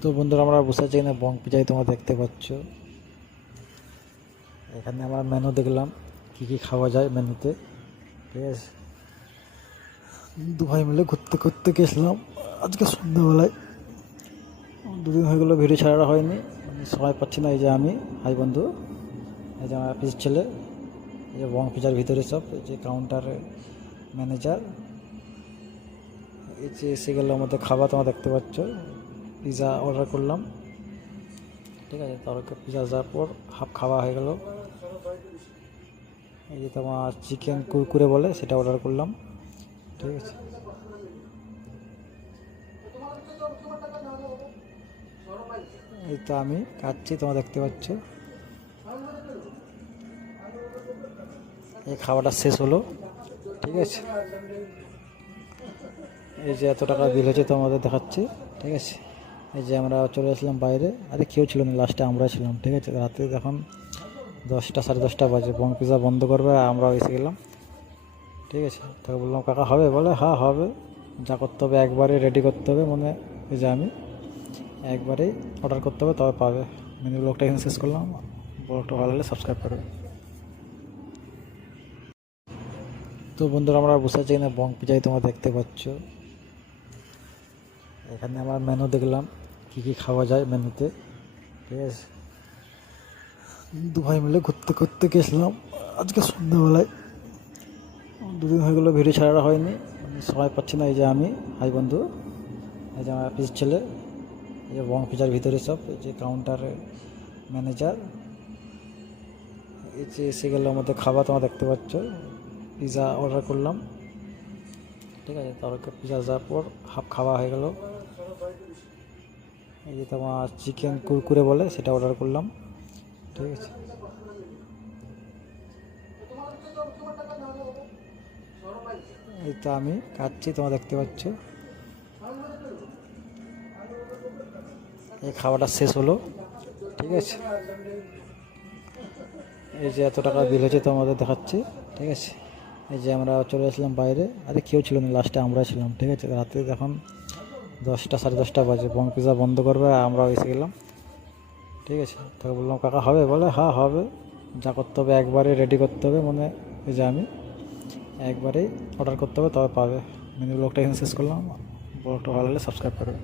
তো বন্ধুরা, আমরা বসে আছি এখানে বং পিজাই, তোমরা দেখতে পাচ্ছ। এখানে আমরা মেনু দেখলাম কি কি খাওয়া যায় মেনুতে। ঠিক আছে, দু ভাই মিলে ঘুরতে ঘুরতে গেছিলাম আজকে সন্ধ্যাবেলায়। দুদিন হয়ে গেলো ভিডিও ছাড়া হয়নি, সময় পাচ্ছি না। এই যে আমি, হাই বন্ধু, এই যে আমার অফিস ছেলে, এই যে বং পিজার ভিতরে সব, এই যে কাউন্টারে ম্যানেজার, এই যে এসে গেলো আমাদের খাবার, তোমরা দেখতে পাচ্ছ। পিজা অর্ডার করলাম, ঠিক আছে। তারপর পিজা যাওয়ার পর হাফ খাওয়া হয়ে গেল। এই যে তোমার চিকেন কুরকুরে বলে, সেটা অর্ডার করলাম, ঠিক আছে। এই তো আমি খাচ্ছি, তোমরা দেখতে পাচ্ছ। এই খাওয়াটা শেষ হলো, ঠিক আছে। এই যে এত টাকা বিল হয়েছে তোমাদের দেখাচ্ছি, ঠিক আছে। এই যে আমরা চলে আসলাম বাইরে, আরে কেউ ছিল না, লাস্টে আমরা ছিলাম, ঠিক আছে। রাতে এখন 10টা সাড়ে 10টা বাজে, বং পিজা বন্ধ করবে, আমরাও এসে গেলাম, ঠিক আছে। তাকে বললাম কাকা হবে, বলে হ্যাঁ হবে, যা করতে হবে একবারে রেডি করতে হবে, মানে এই যে আমি একবারেই অর্ডার করতে হবে, তবে পাবে। মেনু ব্লগটা এখানে শেষ করলাম। ব্লগটা ভালো হলে সাবস্ক্রাইব করবে। তো বন্ধুরা, আমরা বসে আছি এখানে বং পিজাই, তোমরা দেখতে পাচ্ছ। এখানে আমরা মেনু দেখলাম কি কি খাওয়া যায় মেনুতে, ঠিক আছে। দু ভাই মিলে ঘুরতে ঘুরতে গেছিলাম আজকে সন্ধ্যাবেলায়। দুদিন হয়ে গেলো ভিডিও ছাড়া হয়নি, সময় পাচ্ছি না। এই যে আমি, হাই বন্ধু, এই যে আমার অফিস ছেলে, এই যে বং পিজার ভিতরে সব, এই যে কাউন্টারে ম্যানেজার, এই যে এসে গেলো আমাদের খাবার, তোমরা দেখতে পাচ্ছ। পিজা অর্ডার করলাম, ঠিক আছে। তারপর পিজা যাওয়ার পর হাফ খাওয়া হয়ে গেল। এই যে তোমার চিকেন কুরকুরে বলে, সেটা অর্ডার করলাম, ঠিক আছে। এই তো আমি খাচ্ছি, তোমরা দেখতে পাচ্ছ। এই খাওয়াটা শেষ হলো, ঠিক আছে। এই যে এত টাকা বিল হয়েছে তোমাদের দেখাচ্ছি, ঠিক আছে। এই যে আমরা চলে আসলাম বাইরে, আরে কেউ ছিল না, লাস্টে আমরা ছিলাম, ঠিক আছে। রাতে এখন 10টা সাড়ে 10টা বাজে, বং পিজা বন্ধ করবে, আমরাও এসে গেলাম, ঠিক আছে। তাকে বললাম কাকা হবে, বলে হ্যাঁ হবে, যা করতে হবে একবারে রেডি করতে হবে, মানে এই যে আমি একবারেই অর্ডার করতে হবে, তবে পাবে। মেনু ব্লগটা এখানে শেষ করলাম। ব্লগটা ভালো হলে সাবস্ক্রাইব করবে।